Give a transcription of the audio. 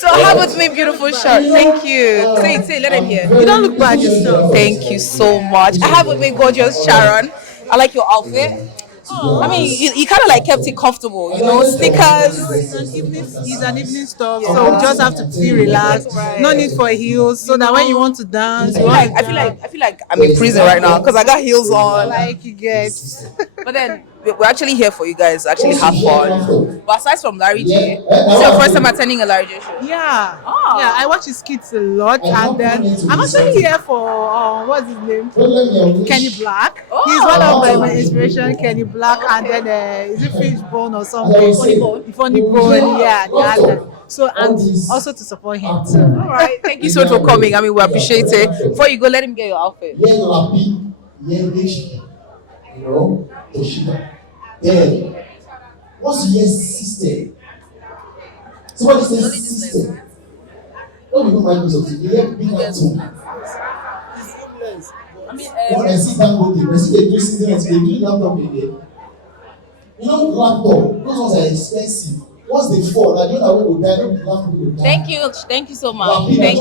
So I have with me beautiful shirt. Thank you. Say, let him hear. You don't look bad yourself. Thank you so much. I have with me gorgeous Sharon. I like your outfit. I mean, you kind of like kept it comfortable, sneakers. It's an evening stuff, so we Yeah. just have to be relaxed. No Right. need for heels, so that when you want to dance, I you feel want like to I feel like dance I feel like I'm in prison right now because I got heels on. like you get. But then we're actually here for you guys to actually have fun. But aside from Larry J, this is your first time attending a Larry J show. Yeah, yeah. I Oh, watch his kids a lot, and then I'm actually here for what's his name, Kenny Black. He's one of my inspiration, Kenny Black, and okay. then is it Fishbone or something? Funny bone. Funny Bone, yeah, that. So and also to support him too. All right. Thank you so much for coming. I mean, we appreciate it. Before you go, let him get your outfit. Toshiba. Then, what's yes system? Somebody says system. No, we don't mind because you have big too. I mean, When I see that body, I see they do system and they do laptop again. Laptop, those ones are expensive. Once they fall, like you know, we will die, laptop will die. thank you so much. Thank